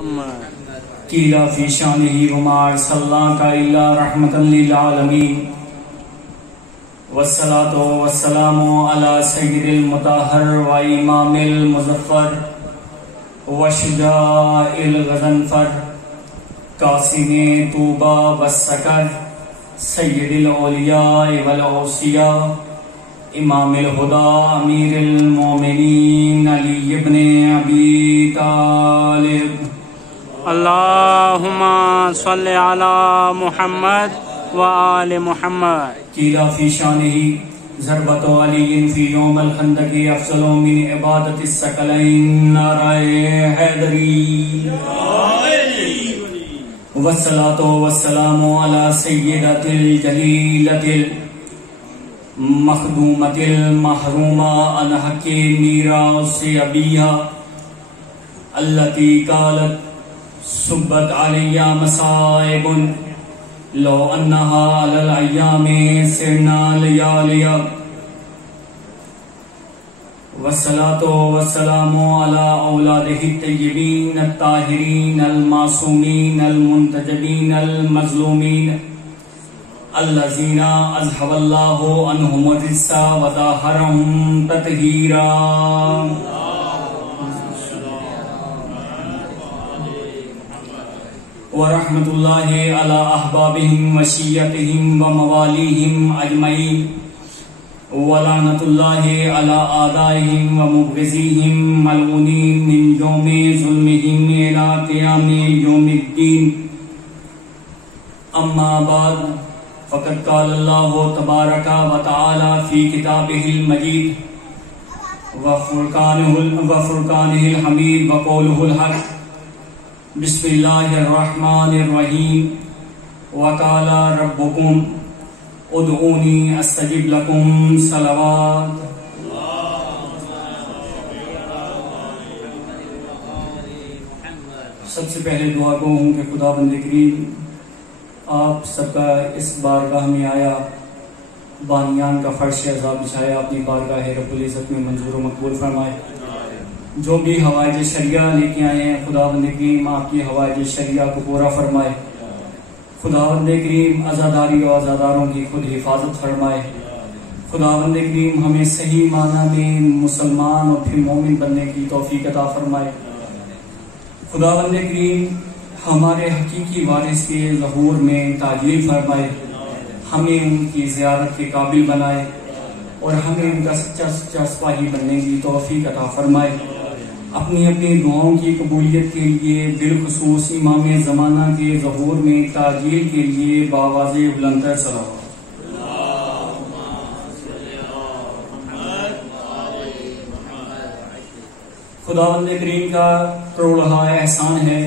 قیل فی شانہ وما ارسلناک الا رحمۃ للعالمین والصلاۃ والسلام علی سید المطہر و امام المظفر وشجاع الغضنفر قاسم طوبى والسکر سید الاولیاء والاوصیاء امام الہدی امیر المومنین علی ابن ابی طالب اللہم صلی علی محمد وآل محمد. قیل فی شانہ ضربۃ علی فی یوم الخندق افضل من عبادت الثقلین نعرہ حیدری والصلاۃ والسلام علی سیدۃ الجلیلۃ المخدومۃ المحرومہ عن حق میراث ابیہا التی قالت صبت علی مصائب لو انہا علی الایام سرنا لیالیا والصلاۃ والسلام علی اولادہ الطیبین الطاہرین المعصومین المنتجبین المظلومین الذین اذھب اللہ عنہم الرجس وطہرہم تطہیرا. ورحمۃ اللہ علی احبابہم وشیعتہم وموالیہم اجمعین ولعنۃ اللہ علی اعدائہم ومبغضیہم ملعونین من یوم ظلمہم الی قیام یوم الدین. اما بعد فقد قال اللہ تبارک وتعالی فی کتابہ المجید وفرقانہ الحمید وقولہ الحق. بسم اللہ الرحمن الرحیم وقال ربکم ادعونی استجب لکم صلوات. سب سے پہلے دعا گو ہوں کہ خدا بند کریم آپ سب کا اس بارگاہ میں آیا بانیان کا فرش عذاب بچھایا اپنی بارگاہ رب العزت میں منظور و مقبول فرمائے. جو بھی حوائج شریعہ لے کے آئے ہیں خدا بند کریم آپ کی حوائج شریعہ کو پورا فرمائے. خدا بند کریم عزاداری و عزاداروں کی خود حفاظت فرمائے. خدا بند کریم ہمیں صحیح معنی میں مسلمان اور پھر مومن بننے کی توفیق عطا فرمائے. خدا بند کریم ہمارے حقیقی وارث کے ظہور میں تعجیل فرمائے. ہمیں ان کی زیارت کے قابل بنائے اور ہمیں ان کا سچا سپاہی بننے کی توفیق عطا فرمائے. اپنی اپنی دعاؤں کی قبولیت کے لیے بالخصوص امام زمانہ کے ظہور میں تعجیل کے لیے بآواز بلندتر صلوات. خداوند کریم کا کروڑہا احسان ہے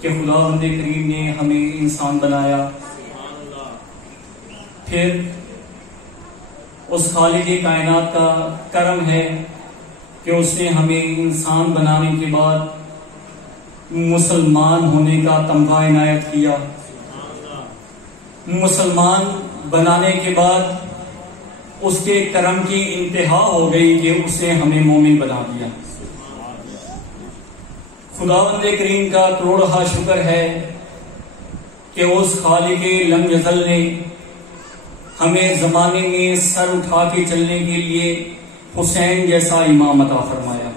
کہ خداوند کریم نے ہمیں انسان بنایا. پھر اس خالق کائنات کا کرم ہے کہ اس نے ہمیں انسان بنانے کے بعد مسلمان ہونے کا تمغہ عنایت کیا. مسلمان بنانے کے بعد اس کے کرم کی انتہا ہو گئی کہ اس نے ہمیں مومن بنا دیا. خداوند کریم کا کروڑہا شکر ہے کہ اس خالق لم یزل نے ہمیں زمانے میں سر اٹھا کے چلنے کے لیے حسین جیسا امام عطا فرمایا.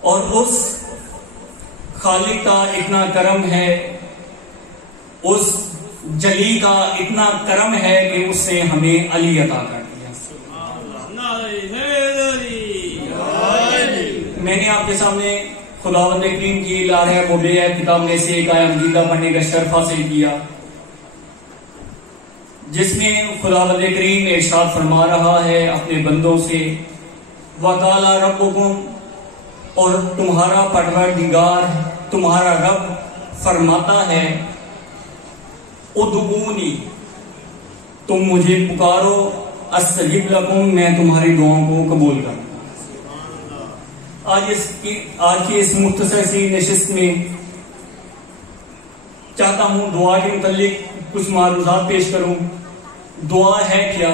اور اس خالق کا اتنا کرم ہے، اس جلی کا اتنا کرم ہے کہ اس نے ہمیں علی عطا کر دیا. میں نے آپ کے سامنے خداوند کریم کی لارہ مبیہ کتاب میں سے ایک آیہ مجیدہ پڑھنے کا شرف حاصل کیا جس میں خداوند کریم ارشاد فرما رہا ہے اپنے بندوں سے وَقَالَ رَبُّكُمْ، اور تمہارا پروردگار تمہارا رب فرماتا ہے ادعونی، تم مجھے پکارو، استجب لکم، میں تمہاری دعاؤں کو قبول کروں. آج کی اس مختصر سی نشست میں چاہتا ہوں دعا کے متعلق کچھ معروضات پیش کروں. دعا ہے کیا؟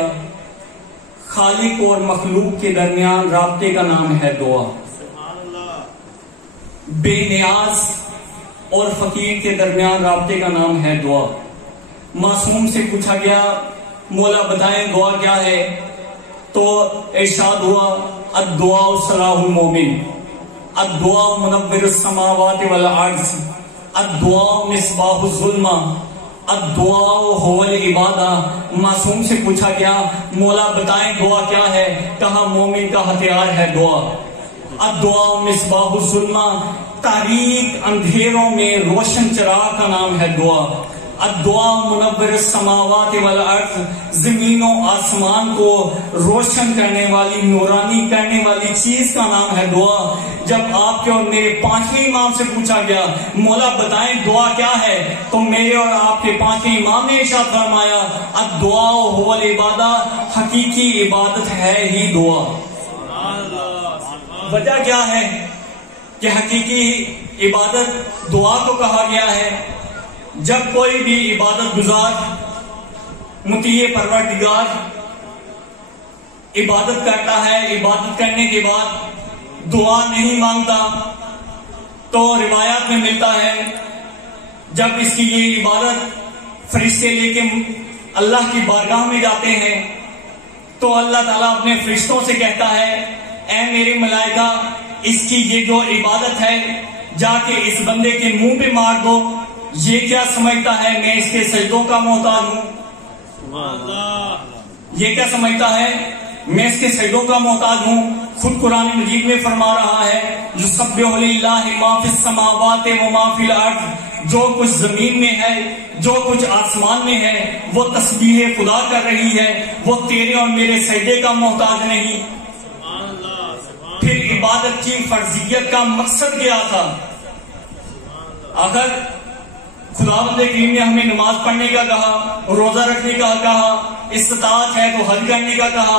خالق اور مخلوق کے درمیان رابطے کا نام ہے دعا. بے نیاز اور فقیر کے درمیان رابطے کا نام ہے دعا. معصوم سے پوچھا گیا مولا بتائیں دعا کیا ہے؟ تو ارشاد ہوا الدعاء صلاح المومن، الدعاء منور السماوات والارض، الدعاء مصباح الظلمہ، الدعاء هو العبادہ. معصوم سے پوچھا گیا مولا بتائیں دعا کیا ہے؟ کہا مومن کا ہتھیار ہے دعا. الدعاء مصباح الظلمہ، تاریک اندھیروں میں روشن چراغ کا نام ہے دعا. الدعاء منور السماوات والارض، زمین و آسمان کو روشن کرنے والی، نورانی کرنے والی چیز کا نام ہے دعا. جب آپ کے اور میرے پانچویں امام سے پوچھا گیا مولا بتائیں دعا کیا ہے، تو میرے اور آپ کے پانچویں امام نے ارشاد فرمایا الدعاء هو العبادہ، حقیقی عبادت ہے ہی دعا. وجہ کیا ہے کہ حقیقی عبادت دعا کو کہا گیا ہے؟ جب کوئی بھی عبادت گزار مطیع پروردگار عبادت کرتا ہے، عبادت کرنے کے بعد دعا نہیں مانگتا، تو روایات میں ملتا ہے جب اس کی یہ عبادت فرشتے لے کے اللہ کی بارگاہ میں جاتے ہیں تو اللہ تعالیٰ اپنے فرشتوں سے کہتا ہے اے میرے ملائکہ اس کی یہ جو عبادت ہے جا کے اس بندے کے منہ پہ مار دو، یہ کیا سمجھتا ہے میں اس کے سجدوں کا محتاج ہوں؟ یہ کیا سمجھتا ہے میں اس کے سجدوں کا محتاج ہوں؟ خود قرآن مجید میں فرما رہا ہے یسبح للہ ما فی السماوات و ما فی الارض، جو کچھ زمین میں ہے، جو کچھ آسمان میں ہے، وہ تسبیح خدا کر رہی ہے، وہ تیرے اور میرے سجدے کا محتاج نہیں. پھر عبادت کی فرضیت کا مقصد کیا تھا؟ اگر خداوند کریم نے ہمیں نماز پڑھنے کا کہا، روزہ رکھنے کا کہا، استطاعت ہے تو حج کرنے کا کہا،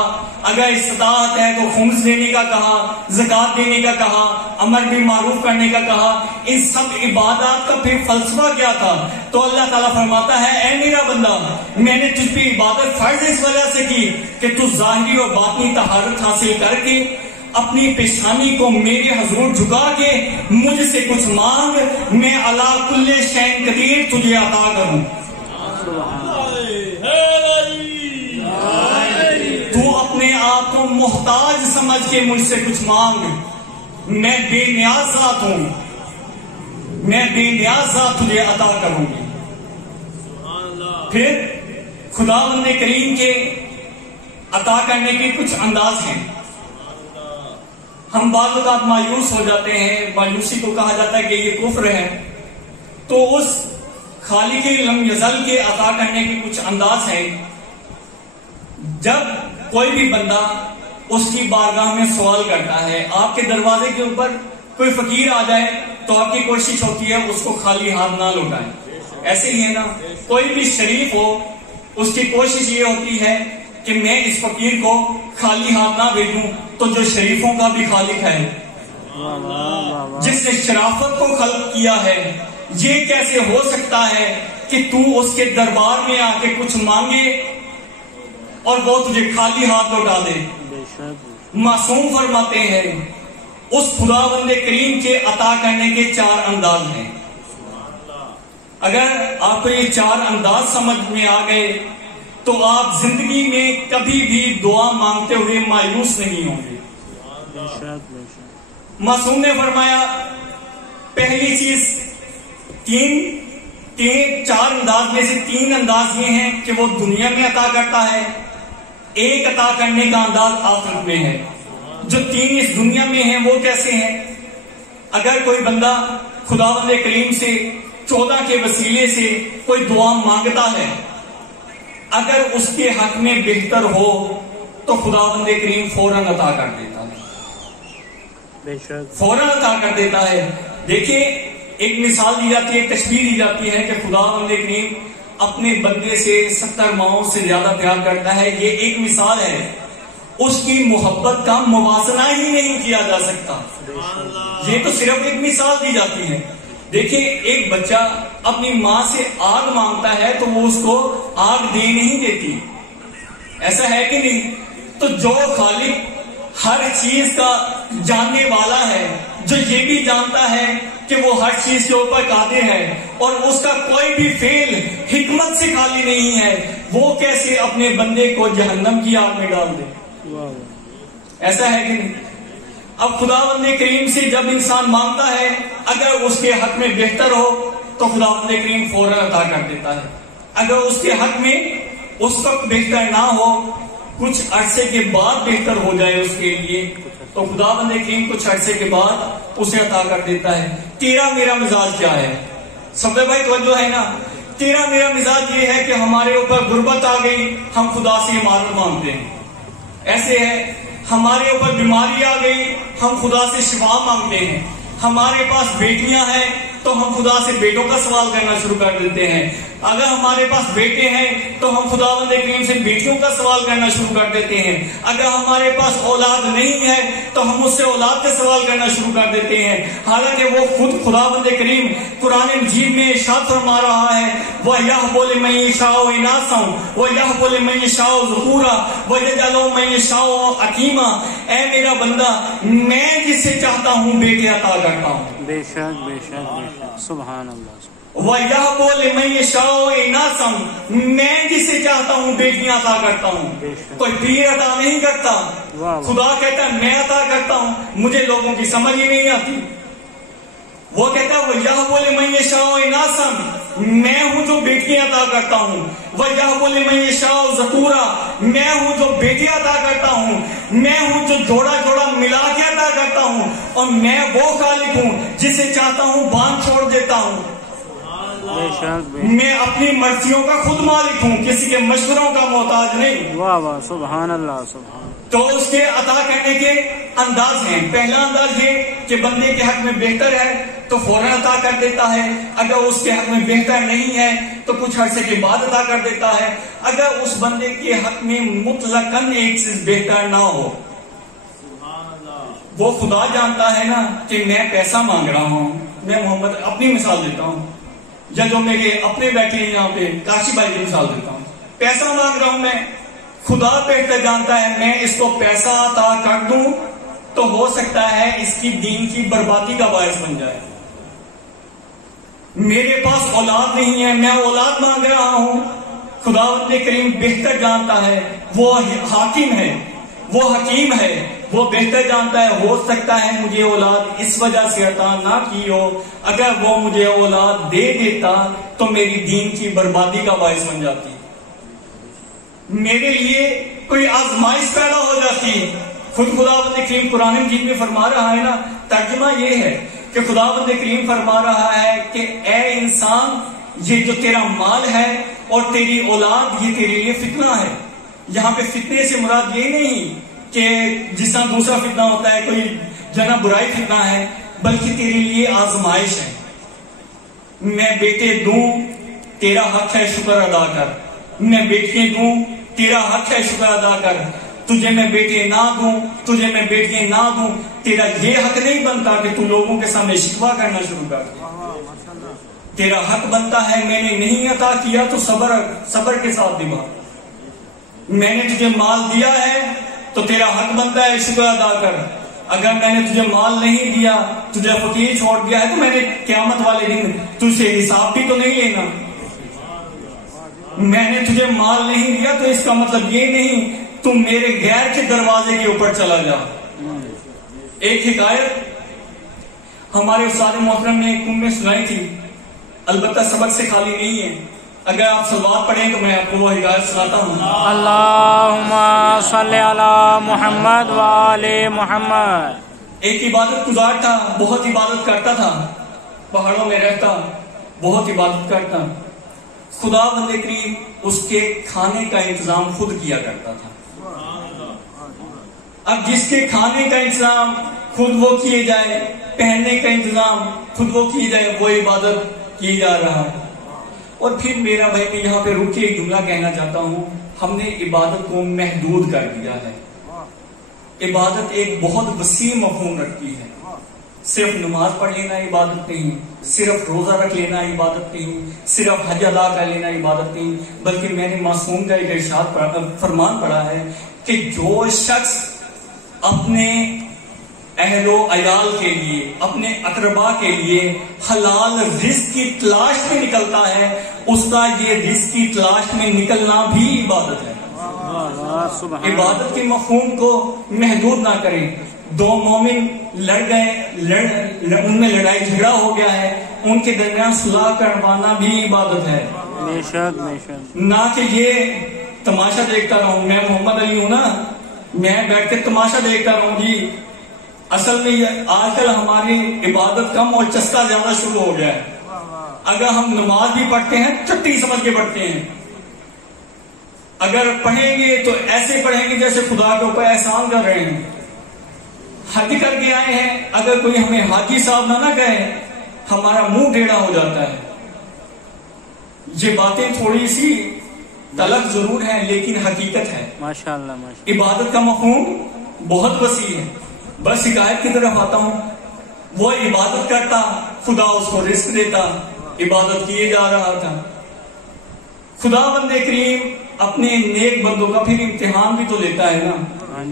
اگر استطاعت ہے تو خمس دینے کا کہا، زکوٰۃ دینے کا کہا، امر بالمعروف کرنے کا کہا، ان سب عبادات کا پھر فلسفہ کیا تھا؟ تو اللہ تعالیٰ فرماتا ہے اے میرا بندہ میں نے تجھ پہ عبادت فرض اس وجہ سے کی کہ تو ظاہری اور باطنی طہارت حاصل کر کے اپنی پیشانی کو میرے حضور جھکا کے مجھ سے کچھ مانگ، میں علی کل شیء قدیر تجھے عطا کروں. تو اپنے آپ کو محتاج سمجھ کے مجھ سے کچھ مانگ، میں بے نیاز ذات ہوں، میں بے نیاز ذات تجھے عطا کروں گی. پھر خداوند کریم کے عطا کرنے کے کچھ انداز ہیں. ہم بعض اوقات مایوس ہو جاتے ہیں، مایوسی کو کہا جاتا ہے کہ یہ کفر ہے. تو اس خالق لم یزل کے عطا کرنے کے کچھ انداز ہیں. جب کوئی بھی بندہ اس کی بارگاہ میں سوال کرتا ہے، آپ کے دروازے کے اوپر کوئی فقیر آ جائے تو آپ کی کوشش ہوتی ہے اس کو خالی ہاتھ نہ لوٹائیں. ایسے ہی ہے نا، کوئی بھی شریف ہو اس کی کوشش یہ ہوتی ہے کہ میں اس فقیر کو خالی ہاتھ نہ بھیجوں. تو جو شریفوں کا بھی خالق ہے، جس نے شرافت کو خلق کیا ہے، یہ کیسے ہو سکتا ہے کہ تو اس کے دربار میں آ کے کچھ مانگے اور وہ تجھے خالی ہاتھ لوٹا دے؟ معصوم فرماتے ہیں اس خداوند کریم کے عطا کرنے کے 4 انداز ہیں. اگر آپ کو یہ 4 انداز سمجھ میں آ گئے تو آپ زندگی میں کبھی بھی دعا مانگتے ہوئے مایوس نہیں ہوں گے. معصوم نے فرمایا پہلی چیز 4 انداز میں سے 3 انداز یہ ہیں کہ وہ دنیا میں عطا کرتا ہے، ایک عطا کرنے کا انداز آخرت میں ہے. جو 3 اس دنیا میں ہیں وہ کیسے ہیں؟ اگر کوئی بندہ خداوند کریم سے 14 کے وسیلے سے کوئی دعا مانگتا ہے، اگر اس کے حق میں بہتر ہو تو خداوند کریم فوراً عطا کر دیتا ہے، فوراً عطا کر دیتا ہے. دیکھیں ایک مثال دی جاتی ہے، ایک تشبیہ دی جاتی ہے کہ خداوند کریم اپنے بندے سے 70 ماؤں سے زیادہ پیار کرتا ہے. یہ ایک مثال ہے، اس کی محبت کا موازنہ ہی نہیں کیا جا سکتا. یہ تو صرف ایک مثال دی جاتی ہے. دیکھیں ایک بچہ اپنی ماں سے آگ مانگتا ہے تو وہ اس کو آگ دے نہیں دیتی، ایسا ہے کہ نہیں؟ تو جو خالق ہر چیز کا جاننے والا ہے، جو یہ بھی جانتا ہے کہ وہ ہر چیز کے اوپر قادر ہے اور اس کا کوئی بھی فعل حکمت سے خالی نہیں ہے، وہ کیسے اپنے بندے کو جہنم کی آگ میں ڈال دے؟ ایسا ہے کہ نہیں؟ اب خداوند کریم سے جب انسان مانگتا ہے، اگر اس کے حق میں بہتر ہو تو خداوند کریم فوراً عطا کر دیتا ہے، اگر اس کے حق میں اس وقت بہتر نہ ہو، کچھ عرصے کے بعد بہتر ہو جائے اس کے لیے، تو خداوند کریم کچھ عرصے کے بعد اسے عطا کر دیتا ہے۔ تیرا میرا مزاج کیا ہے؟ سب بھائی توجہ ہے نا؟ تیرا میرا مزاج یہ ہے کہ ہمارے اوپر غربت آ گئی، ہم خدا سے عمارت مانگتے ہیں، ایسے ہے۔ ہمارے اوپر بیماری آ گئی، ہم خدا سے شفا مانگتے ہیں۔ ہمارے پاس بیٹیاں ہیں تو ہم خدا سے بیٹوں کا سوال کرنا شروع کر دیتے ہیں۔ اگر ہمارے پاس بیٹے ہیں تو ہم خداوند کریم سے بیٹیوں کا سوال کرنا شروع کر دیتے ہیں۔ اگر ہمارے پاس اولاد نہیں ہے تو ہم اس سے اولاد کا سوال کرنا شروع کر دیتے ہیں، حالانکہ وہ خود خداوند کریم قرآن مجید میں ارشاد فرما رہا ہے، وَيَهْبُ لِمَن يَشَاءُ إِنَاثًا وَيَهْبُ لِمَن يَشَاءُ ذُكُورًا وَيَجْعَلُ مَن يَشَاءُ عَقِيمًا۔ اے میرا بندہ، میں جسے چاہتا ہوں بیٹے عطا کرتا ہوں۔ بے شک بے شک بے شک، سبحان اللہ۔ وَيَهْبُ لِمَن يَشَاءُ إِنَاثًا، میں جسے چاہتا ہوں بیٹیاں عطا کرتا ہوں۔ کوئی پیر عطا نہیں کرتا، خدا کہتا ہے میں عطا کرتا ہوں، مجھے لوگوں کی سمجھ ہی نہیں آتی۔ وہ کہتا ہے وَيَهْبُ لِمَن يَشَاءُ إِنَاثًا، میں ہوں جو بیٹیاں عطا کرتا ہوں۔ وَيَهْبُ لِمَن يَشَاءُ ذُكُورًا، میں ہوں جو بیٹیاں عطا کرتا ہوں۔ میں ہوں جو جوڑا جوڑا ملا کے عطا کرتا ہوں، اور میں وہ خالق ہوں جسے چاہتا ہوں باندھ چھوڑ دیتا ہوں۔ میں اپنی مرضیوں کا خود مالک ہوں، کسی کے مشوروں کا محتاج نہیں۔ واہ واہ، سبحان اللہ سبحان۔ تو اس کے عطا کرنے کے انداز ہیں۔ پہلا انداز یہ کہ بندے کے حق میں بہتر ہے تو فوراً عطا کر دیتا ہے، اگر اس کے حق میں بہتر نہیں ہے تو کچھ عرصے کے بعد عطا کر دیتا ہے۔ اگر اس بندے کے حق میں مطلقاً ایک چیز بہتر نہ ہو، وہ خدا جانتا ہے نا کہ میں پیسہ مانگ رہا ہوں۔ میں محمد اپنی مثال دیتا ہوں، یا جو میرے اپنے بیٹھے ہیں یہاں پہ کاشی بھائی کی مثال دیتا ہوں، پیسہ مانگ رہا ہوں میں، خدا بہتر جانتا ہے میں اس کو پیسہ عطا کر دوں تو ہو سکتا ہے اس کی دین کی بربادی کا باعث بن جائے۔ میرے پاس اولاد نہیں ہے، میں اولاد مانگ رہا ہوں، خداوند کریم بہتر جانتا ہے، وہ حاکم ہے، وہ حکیم ہے، وہ بہتر جانتا ہے، ہو سکتا ہے مجھے اولاد اس وجہ سے عطا نہ کی ہو، اگر وہ مجھے اولاد دے دیتا تو میری دین کی بربادی کا باعث بن جاتی، میرے لیے کوئی آزمائش پیدا ہو جاتی۔ خود خداوند کریم قرآن مجید میں فرما رہا ہے نا، ترجمہ یہ ہے کہ خداوند کریم فرما رہا ہے کہ اے انسان، یہ جو تیرا مال ہے اور تیری اولاد یہ تیرے لیے فتنہ ہے۔ یہاں پہ فتنے سے مراد یہ نہیں کہ جس طرح دوسرا فتنہ ہوتا ہے کوئی جنا برائی فتنہ ہے، بلکہ تیرے لیے آزمائش ہے۔ میں بیٹے دوں، تیرا حق ہے شکر ادا کر، میں بیٹے دوں، تیرا حق ہے شکر ادا کر، تجھے میں بیٹے نہ دوں، تجھے میں بیٹے نہ دوں، تیرا یہ حق نہیں بنتا کہ تو لوگوں کے سامنے شکوہ کرنا شروع کر دے۔ تیرا حق بنتا ہے میں نے نہیں عطا کیا تو صبر کے ساتھ نبھا۔ میں نے تجھے مال دیا ہے تو تیرا حق بنتا ہے شکر ادا کر۔ اگر میں نے تجھے مال نہیں دیا، تجھے فقیر چھوڑ دیا ہے، تو میں نے قیامت والے دن تجھ سے حساب بھی تو نہیں لینا۔ میں نے تجھے مال نہیں دیا تو اس کا مطلب یہ نہیں تم میرے غیر کے دروازے کے اوپر چلا جا۔ ایک حکایت ہمارے استاد محترم نے کم میں سنائی تھی، البتہ سبق سے خالی نہیں ہے، اگر آپ سلوات پڑھیں تو میں آپ کو وہ حکایت سناتا ہوں۔ اللہم صلی علی محمد و آل محمد۔ ایک عبادت گزار تھا، بہت عبادت کرتا تھا، پہاڑوں میں رہتا، بہت عبادت کرتا۔ خدا بند کریم اس کے کھانے کا انتظام خود کیا کرتا تھا۔ اب جس کے کھانے کا انتظام خود وہ کیے جائے، پہننے کا انتظام خود وہ کیے جائے، وہ عبادت کی جا رہا ہے۔ اور پھر میرا بھائی میں یہاں پہ رک کے ایک جملہ کہنا چاہتا ہوں، ہم نے عبادت کو محدود کر دیا ہے۔ عبادت ایک بہت وسیع مفہوم رکھتی ہے، صرف نماز پڑھ لینا عبادت نہیں، صرف روزہ رکھ لینا عبادت نہیں، صرف حج ادا کر لینا عبادت نہیں، بلکہ میں نے معصوم کا ایک ارشاد فرمان پڑھا ہے کہ جو شخص اپنے اہل و عیال کے لیے، اپنے اقربا کے لیے حلال رزق کی تلاش میں نکلتا ہے، اس کا یہ رزق کی تلاش میں نکلنا بھی عبادت ہے۔ عبادت کے مفہوم کو محدود نہ کریں۔ دو مومن لڑ گئے، ان میں لڑائی جھگڑا ہو گیا ہے، ان کے درمیان صلح کروانا بھی عبادت ہے، نہ کہ یہ تماشا دیکھتا رہوں۔ میں محمد علی ہوں نا، میں بیٹھ کے تماشا دیکھتا رہوں جی۔ اصل میں آج کل ہماری عبادت کم اور چسکا زیادہ شروع ہو گیا ہے۔ اگر ہم نماز بھی پڑھتے ہیں چھٹی سمجھ کے پڑھتے ہیں، اگر پڑھیں گے تو ایسے پڑھیں گے جیسے خدا کے اوپر احسان کر رہے ہیں۔ حج کر کے آئے ہیں، اگر کوئی ہمیں حاجی صاحب نہ کہے ہمارا منہ ٹیڑھا ہو جاتا ہے۔ یہ باتیں تھوڑی سی تلخ ضرور ہیں لیکن حقیقت ہے۔ ماشاءاللہ۔ عبادت کا مفہوم بہت وسیع ہے۔ بس ہدایت کی طرف آتا ہوں، وہ عبادت کرتا، خدا اس کو رزق دیتا، عبادت کیے جا رہا تھا۔ خدا بند کریم اپنے نیک بندوں کا پھر امتحان بھی تو لیتا ہے نا۔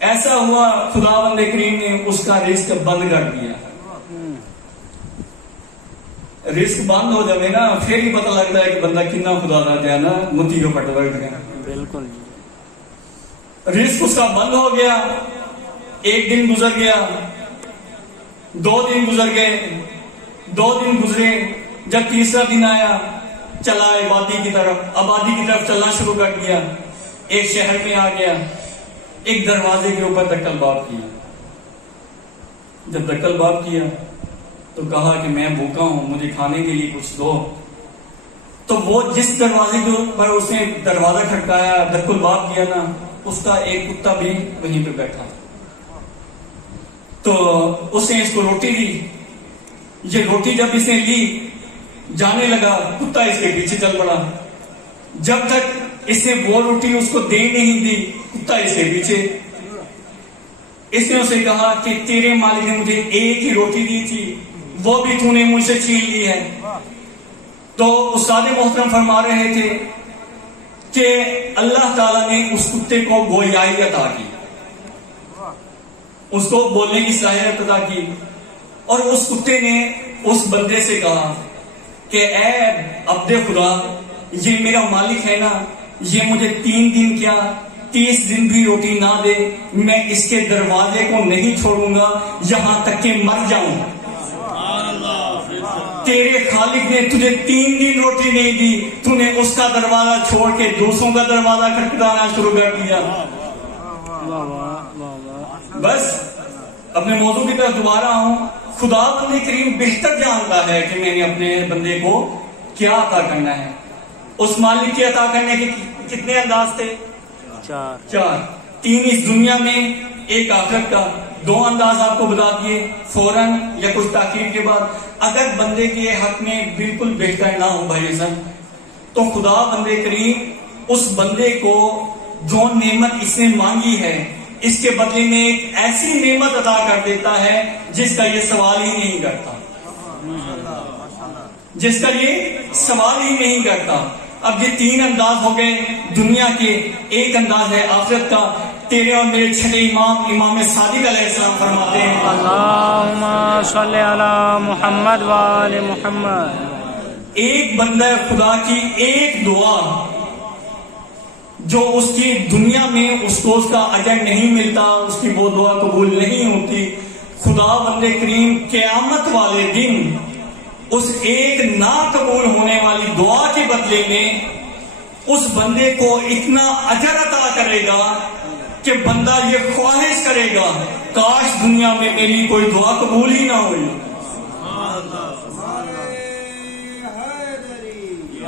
ایسا ہوا خدا بند کریم نے اس کا رزق بند کر دیا۔ رزق بند ہو جائے نا پھر ہی پتہ لگتا ہے کہ بندہ کتنا خدا دار ہے نا، متی کو پٹ بیٹھ گیا۔ بالکل رزق اس کا بند ہو گیا۔ ایک دن گزر گیا، 2 دن گزر گئے، 2 دن گزرے، جب تیسرا دن آیا چلا آبادی کی طرف چلنا شروع کر دیا۔ ایک شہر میں آ گیا، ایک دروازے کے اوپر دکل باب کیا۔ جب دکل باب کیا تو کہا کہ میں بھوکا ہوں، مجھے کھانے کے لیے کچھ دو۔ تو وہ جس دروازے کے اوپر اس نے دروازہ کھٹکایا، دکل باب کیا نا، اس کا ایک کتا بھی وہیں پہ بیٹھا۔ تو اس نے اس کو روٹی دی۔ یہ روٹی جب اس نے لی، جانے لگا، کتا اس کے پیچھے چل پڑا۔ جب تک اس نے وہ روٹی اس کو دے نہیں دی، کتا اس کے پیچھے۔ اس نے اسے کہا کہ تیرے مالک نے مجھے ایک ہی روٹی دی تھی، وہ بھی تو نے مجھ سے چھین لی ہے۔ تو استاد محترم فرما رہے تھے کہ اللہ تعالیٰ نے اس کتے کو گویائی عطا کی، اس کو بولنے کی صلاحیت عطا کی، اور اس کتے نے اس بندے سے کہا کہ اے عبد خدا، یہ میرا مالک ہے نا، یہ مجھے 3 دن کیا 30 دن بھی روٹی نہ دے، میں اس کے دروازے کو نہیں چھوڑوں گا یہاں تک کہ مر جاؤں۔ تیرے خالق نے تجھے 3 دن روٹی نہیں دی، تو نے اس کا دروازہ چھوڑ کے دوسروں کا دروازہ کھٹکھٹانا شروع کر دیا۔ بس اپنے موضوع کی طرف دوبارہ ہوں۔ خدا بند کریم بہتر جانتا ہے کہ میں نے اپنے بندے کو کیا عطا کرنا ہے۔ اس مالک کے عطا کرنے کے کتنے انداز تھے؟ 4، 3 اس دنیا میں، ایک آخرت کا۔ 2 انداز آپ کو بتا دیے فوراً یا کچھ تاخیر کے بعد۔ اگر بندے کے حق میں بالکل بہتر نہ ہو بھائی صاحب، تو خدا بندے کریم اس بندے کو جو نعمت اس نے مانگی ہے اس کے بدلے میں ایک ایسی نعمت عطا کر دیتا ہے جس کا یہ سوال ہی نہیں کرتا، جس کا یہ سوال ہی نہیں کرتا۔ اب یہ 3 انداز ہو گئے دنیا کے، ایک انداز ہے آخرت کا۔ تیرے اور میرے چھٹے امام صادق علیہ السلام فرماتے ہیں، اللہم صلی علی محمد وآل محمد۔ ایک بندہ خدا کی ایک دعا جو اس کی دنیا میں اس کو اس کا اجر نہیں ملتا، اس کی وہ دعا قبول نہیں ہوتی، خدا بند کریم قیامت والے دن اس ایک نا قبول ہونے والی دعا کے بدلے میں اس بندے کو اتنا اجر عطا کرے گا کہ بندہ یہ خواہش کرے گا کاش دنیا میں میری کوئی دعا قبول ہی نہ ہوئی۔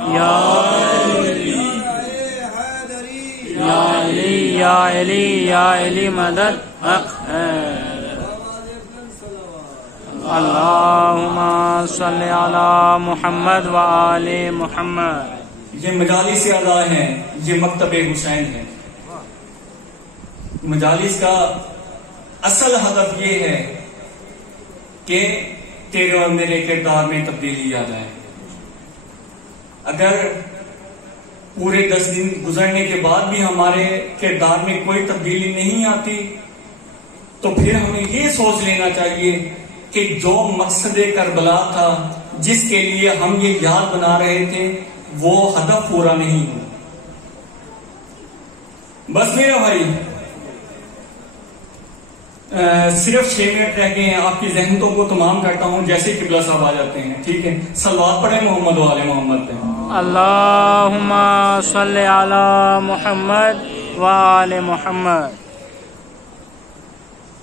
یا علی یا علی یا علی مدد حق ہے۔ اللہم صلی علی محمد وآل محمد۔ یہ مجالس اعضاء ہیں، یہ مکتب حسین ہے۔ مجالس کا اصل ہدف یہ ہے کہ تیرے اور میرے کردار میں تبدیلی آ جائے۔ اگر پورے 10 دن گزرنے کے بعد بھی ہمارے کردار میں کوئی تبدیلی نہیں آتی تو پھر ہمیں یہ سوچ لینا چاہیے کہ جو مقصد کربلا تھا، جس کے لیے ہم یہ یاد بنا رہے تھے، وہ ہدف پورا نہیں ہوا۔ بس میرے بھائی صرف 6 منٹ رہ گئے ہیں، آپ کی ذہنوں کو تمام کرتا ہوں جیسے قبلہ صاحب آ جاتے ہیں، ٹھیک ہے؟ صلوات پڑھیں محمد و آل محمد پہ۔ اللہم صلی علی محمد و آل محمد۔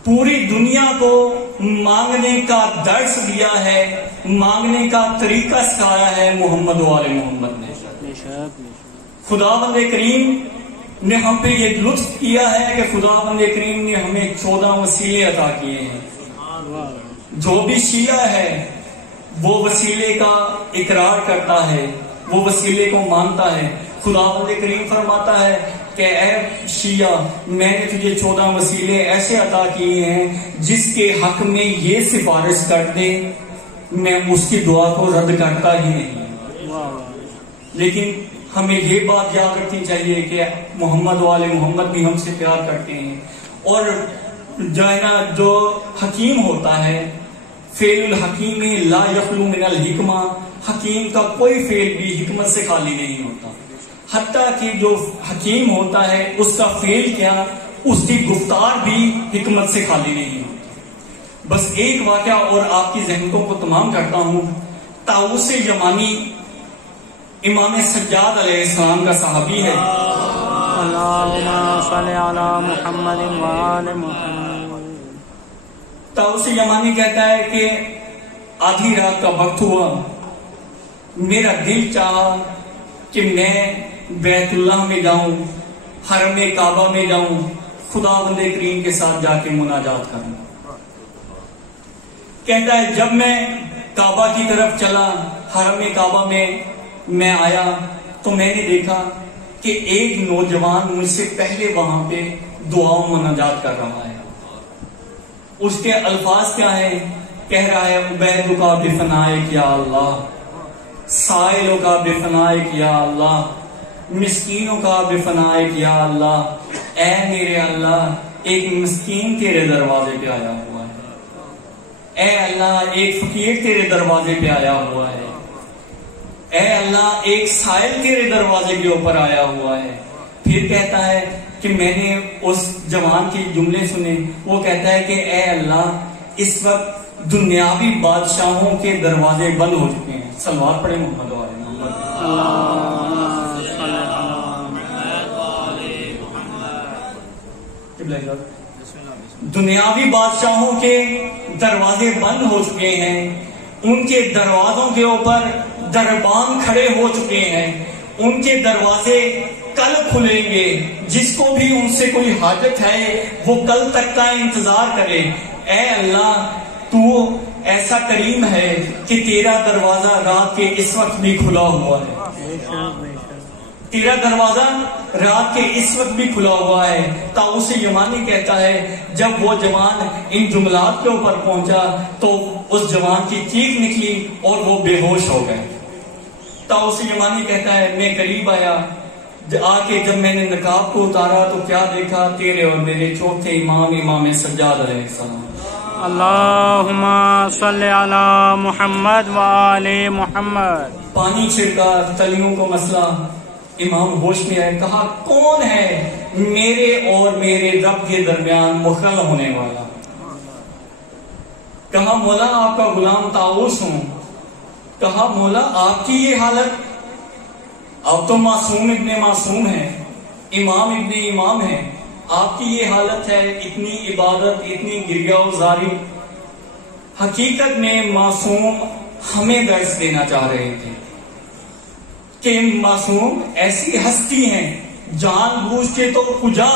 پوری دنیا کو مانگنے کا درس دیا ہے، مانگنے کا طریقہ سکھایا ہے محمد و آل محمد نے۔ خدا بند کریم نے ہم پہ یہ لطف کیا ہے کہ خدا بند کریم نے ہمیں 14 وسیلے عطا کیے ہیں۔ جو بھی شیعہ ہے وہ وسیلے کا اقرار کرتا ہے، وہ وسیلے کو مانتا ہے۔ خدا بند کریم فرماتا ہے کہ اے شیعہ، میں نے تجھے 14 وسیلے ایسے عطا کیے ہیں جس کے حق میں یہ سفارش کر دے، میں اس کی دعا کو رد کرتا ہی نہیں۔ لیکن ہمیں یہ بات یاد رکھنی چاہیے کہ محمد و آل محمد بھی ہم سے پیار کرتے ہیں، اور جو ہے نا جو حکیم ہوتا ہے، فعل الحکیم لا یخلو من الحکمہ، حکیم کا کوئی فعل بھی حکمت سے خالی نہیں ہوتا، حتیٰ کہ جو حکیم ہوتا ہے اس کا فعل کیا، اس کی گفتار بھی حکمت سے خالی نہیں ہوتی۔ بس ایک واقعہ اور آپ کی ذہنوں کو تمام کرتا ہوں۔ طاؤوس یمانی امام سجاد علیہ السلام کا صحابی ہے۔ اللہم صلی علی محمد و آل محمد۔ طاؤوس یمانی کہتا ہے کہ آدھی رات کا وقت ہوا، میرا دل چاہا کہ میں بیت اللہ میں جاؤں، حرم کعبہ میں جاؤں، خدا بند کریم کے ساتھ جا کے مناجات کروں۔ کہتا ہے جب میں کعبہ کی طرف چلا، حرم کعبہ میں آیا تو میں نے دیکھا کہ ایک نوجوان مجھ سے پہلے وہاں پہ دعا و مناجات کر رہا ہے۔ اس کے الفاظ کیا ہیں؟ کہہ رہا ہے عبیدک بفنائک یا اللہ، سائلوں کا بفنائک یا اللہ، مسکینوں کا بفنائک یا اللہ۔ اے میرے اللہ، ایک مسکین تیرے دروازے پہ آیا ہوا ہے، اے اللہ ایک فقیر تیرے دروازے پہ آیا ہوا ہے، اے اللہ ایک سائل تیرے دروازے کے اوپر آیا ہوا ہے۔ پھر کہتا ہے کہ میں نے اس جوان کے جملے سنے، وہ کہتا ہے کہ اے اللہ اس وقت دنیاوی بادشاہوں کے دروازے بند ہو چکے ہیں۔ صلوات پڑھیں محمد و آل محمد۔ دنیاوی بادشاہوں کے دروازے بند ہو چکے ہیں، ان کے دروازوں کے اوپر دربان کھڑے ہو چکے ہیں، ان کے دروازے کل کھلیں گے۔ جس کو بھی ان سے کوئی حاجت ہے وہ کل تک کا انتظار کرے۔ اے اللہ تو ایسا کریم ہے کہ تیرا دروازہ رات کے اس وقت بھی کھلا ہوا ہے، تیرا دروازہ رات کے اس وقت بھی کھلا ہوا ہے۔ طاؤوس یمانی کہتا ہے جب وہ جوان ان جملات کے اوپر پہنچا تو اس جوان کی چیخ نکلی اور وہ بے ہوش ہو گئے۔ طاؤوس یمانی کہتا ہے میں قریب آیا، آ کے جب میں نے نقاب کو اتارا تو کیا دیکھا؟ تیرے اور میرے چوتھے امام، امام سجاد علیہ السلام۔ اللہم صلی علی محمد و آل محمد۔ پانی چھڑکا، تلیوں کو مسئلہ، امام ہوش میں آئے، کہا کون ہے میرے اور میرے رب کے درمیان مخل ہونے والا؟ کہا مولا آپ کا غلام طاؤوس ہوں۔ کہا مولا آپ کی یہ حالت، آپ تو معصوم ابن معصوم ہیں، امام ابن امام ہیں، آپ کی یہ حالت ہے، اتنی عبادت، اتنی گریہ وزاری۔ حقیقت میں معصوم ہمیں درس دینا چاہ رہے تھے کہ معصوم ایسی ہستی ہیں جان بوجھ کے تو کجا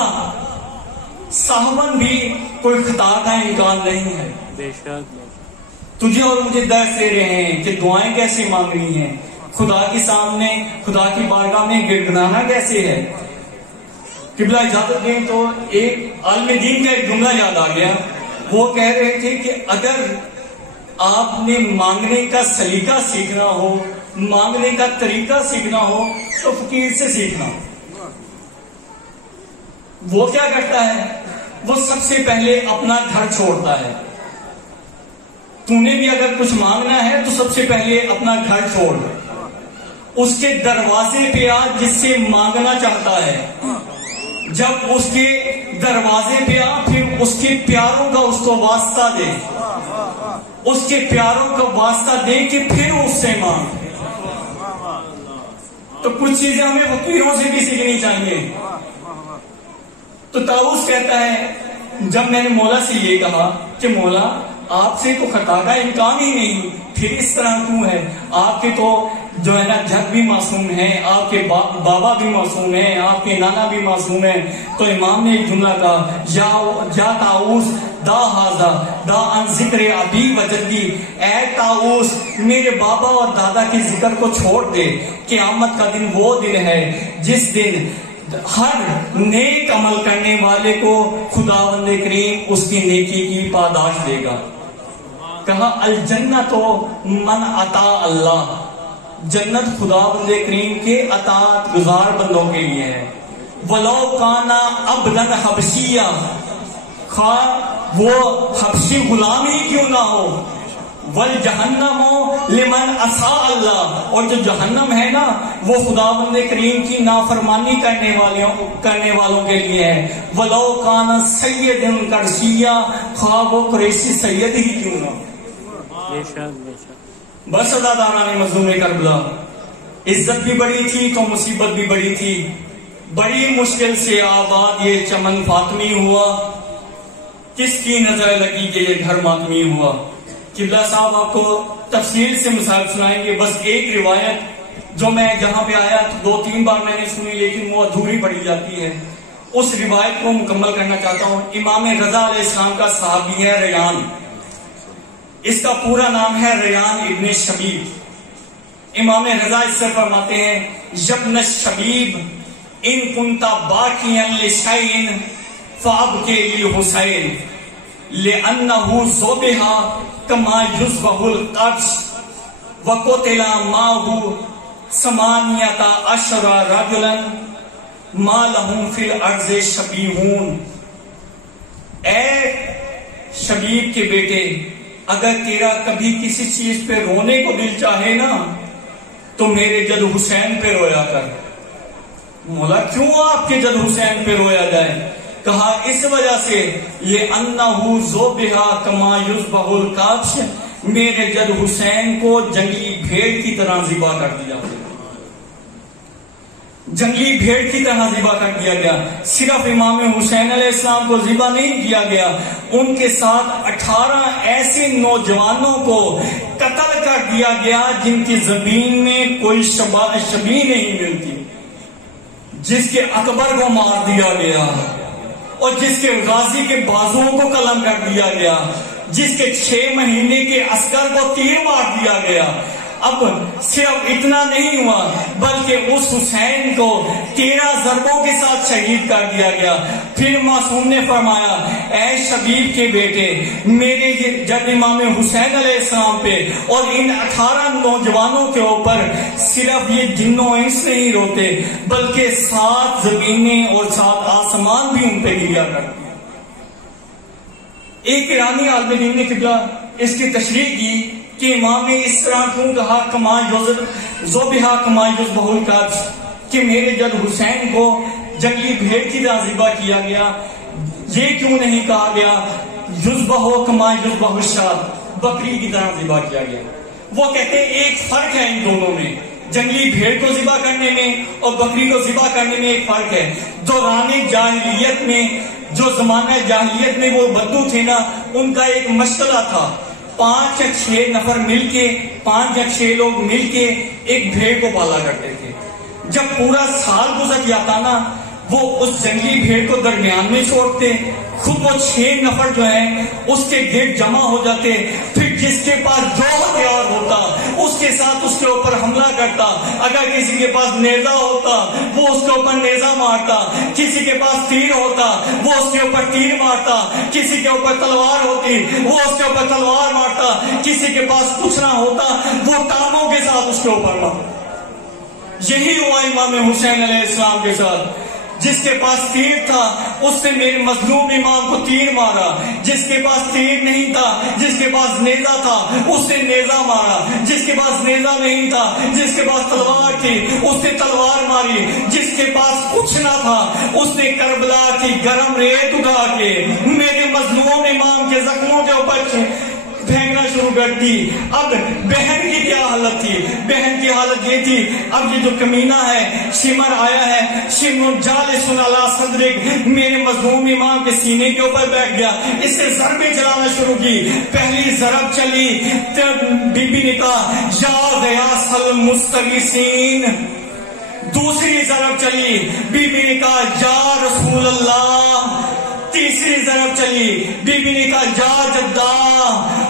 صاحبن بھی کوئی خطا کا امکان نہیں ہے، بے شک تجھے اور مجھے درس دے رہے ہیں کہ دعائیں کیسے مانگنی ہیں، خدا کے سامنے، خدا کی بارگاہ میں گڑگڑانا کیسے ہے۔ قبلہ اجازت دیں تو ایک عالم دین کا ایک جملہ یاد آ گیا، وہ کہہ رہے تھے کہ اگر آپ نے مانگنے کا سلیقہ سیکھنا ہو، مانگنے کا طریقہ سیکھنا ہو تو فقیر سے سیکھنا۔ وہ کیا کرتا ہے؟ وہ سب سے پہلے اپنا گھر چھوڑتا ہے. تو نے بھی اگر کچھ مانگنا ہے تو سب سے پہلے اپنا گھر چھوڑ, اس کے دروازے پہ آ جس سے مانگنا چاہتا ہے. جب اس کے دروازے پہ آ پھر اس کے پیاروں کا اس کو واسطہ دے, اس کے پیاروں کا واسطہ دے کہ پھر اس سے مانگ. تو کچھ چیزیں ہمیں فقیروں سے بھی سیکھنی چاہیے. تو طاؤس کہتا ہے جب میں نے مولا سے یہ کہا کہ مولا آپ سے تو خطا کا امکان ہی نہیں, پھر اس طرح کیوں ہے؟ آپ کے تو جو ہے نا جد بھی معصوم ہیں, آپ کے بابا بھی معصوم ہیں, آپ کے نانا بھی معصوم ہیں. تو امام نے ایک جملہ کہا, یا طاؤس دا ہاذا دا ان ذکر ابی و جدی, اے طاؤس میرے بابا اور دادا کے ذکر کو چھوڑ دے. قیامت کا دن وہ دن ہے جس دن ہر نیک عمل کرنے والے کو خداوند کریم اس کی نیکی کی پاداش دے گا. کہا الجنت من عطا اللہ, جنت خداوند کریم کے اطاعت گزار بندوں کے لیے ہے. ولو کانا عبدا حبشیا, خواہ وہ حبشی غلام ہی کیوں نہ ہو. والجہنم لمن عصا اللہ, اور جو جہنم ہے نا وہ خداوند کریم کی نافرمانی کرنے والوں کے لیے ہے. ولو کانا سید قرشیا, خواہ وہ قریشی سید ہی کیوں نہ ہو. بس اداداران مظلوم کربلا, عزت بھی بڑی تھی تو مصیبت بھی بڑی تھی. بڑی مشکل سے آباد یہ چمن فاطمی ہوا, کس کی نظر لگی کہ یہ گھر ماتمی ہوا. قبلہ صاحب آپ کو تفصیل سے مثال سنائیں گے. بس ایک روایت جو میں جہاں پہ آیا تو 2-3 بار میں نے سنی لیکن وہ ادھوری پڑی جاتی ہے, اس روایت کو مکمل کرنا چاہتا ہوں. امام رضا علیہ السلام کا صحابی ہے ریان, اس کا پورا نام ہے ریان ابن شبیب. امام رضا اس سے فرماتے ہیں یبن شبیب ان کنتا باکیا لشیء فابکی لحسین لأنه ذبح كما يذبح القرش وقتل معه 18 رجلا ما لهم في الارض شبیہون. اے شبیب کے بیٹے, اگر تیرا کبھی کسی چیز پہ رونے کو دل چاہے نا تو میرے جد حسین پہ رویا کر. مولا کیوں آپ کے جد حسین پہ رویا جائے؟ کہا اس وجہ سے لِأَنَّهُ ذُبِحَ كَمَا يُذْبَحُ الْكَبْشُ, میرے جد حسین کو جنگلی بھیڑ کی طرح ذبح کر دیا, جنگلی بھیڑ کی طرح ذبح کر دیا گیا. صرف امام حسین علیہ السلام کو ذبح نہیں کیا گیا, ان کے ساتھ 18 ایسے نوجوانوں کو قتل کر دیا گیا جن کی زمین میں کوئی شبیہ نہیں ملتی. جس کے اکبر کو مار دیا گیا, اور جس کے غازی کے بازوؤں کو قلم کر دیا گیا, جس کے 6 مہینے کے عسکر کو تیر مار دیا گیا. اب صرف اتنا نہیں ہوا بلکہ اس حسین کو 13 ضربوں کے ساتھ شہید کر دیا گیا. پھر معصوم نے فرمایا اے شبیب کے بیٹے, میرے جد امام حسین علیہ السلام پہ اور ان 18 نوجوانوں کے اوپر صرف یہ جنوں انس نہیں روتے بلکہ 7 زمینیں اور 7 آسمان بھی ان پہ گریا کرتے. ایک ایرانی عالم دین نے قبلہ اس کی تشریح کی کہ امام نے اس طرح کیوں کہا کما ذبح کما یذبح الکبش, کہ میرے جد حسین کو جنگلی بھیڑ کی طرح ذبح کیا گیا. یہ کیوں نہیں کہا گیا یذبح کما یذبح الشاۃ, بکری کی طرح ذبح کیا گیا. وہ کہتے ہیں ایک فرق ہے ان دونوں میں, جنگلی بھیڑ کو ذبح کرنے میں اور بکری کو ذبح کرنے میں ایک فرق ہے. دوران جاہلیت میں, جو زمانہ جاہلیت میں وہ بدو تھے نا, ان کا ایک مشغلہ تھا. 5 یا 6 نفر مل کے, 5 یا 6 لوگ مل کے ایک بھیڑ کو پالا کرتے تھے. جب پورا سال گزر جاتا نا, وہ اس جنگلی بھیڑ کو درمیان میں چھوڑتے, خود وہ 6 نفر جو ہیں اس کے گرد جمع ہو جاتے. پھر جس کے پاس جو ہتھیار ہوتا اس کے ساتھ اس کے اوپر حملہ کرتا. اگر کسی کے پاس نیزہ ہوتا وہ اس کے اوپر نیزہ مارتا, کسی کے پاس تیر ہوتا وہ اس کے اوپر تیر مارتا, کسی کے اوپر تلوار ہوتی وہ اس کے اوپر تلوار مارتا, کسی کے پاس کچھ نہ ہوتا وہ ٹانگوں کے ساتھ اس کے اوپر مارتا. یہی ہوا امام حسین علیہ السلام کے ساتھ. جس کے پاس تیر تھا اس نے میرے مظلوم امام کو تیر مارا، جس کے پاس تیر نہیں تھا، جس کے پاس نیزہ تھا اس نے نیزہ مارا، جس کے پاس نیزہ نہیں تھا، جس کے پاس تلوار تھی اس نے تلوار ماری، جس کے پاس کچھ نہ تھا اس نے کربلا کی گرم ریت اٹھا کے میرے مظلوم امام کے زخموں کے اوپر پھینکنا شروع کر دی۔ اب بہن کی کیا حالت تھی؟ بہن کی حالت یہ تھی، اب یہ جو کمینہ ہے شمر آیا ہے، شمر جالس علی صدرک، میرے مظلوم امام کے سینے کے اوپر بیٹھ گیا، اس سے ضربیں چلانا شروع کی۔ پہلی ضرب چلی، بی بی نے کہا یا غیاث المستغیثین، دوسری ضرب چلی، بی بی نے کہا یا رسول اللہ، تیسری ضرب چلی، بی بی نے کہا جا جدہ،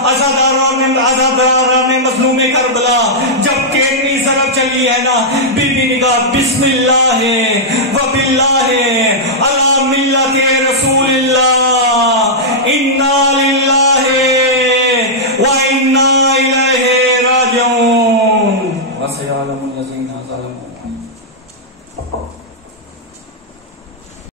عزاداران مظلوم کربلا۔ جب تیسری ضرب چلی ہے نا، بی بی نے کہا بسم اللہ و باللہ علی ملت رسول اللہ، انا للہ و انا الیہ راجعون۔ وَسَيَعْلَمُ الَّذِينَ ظَلَمُوا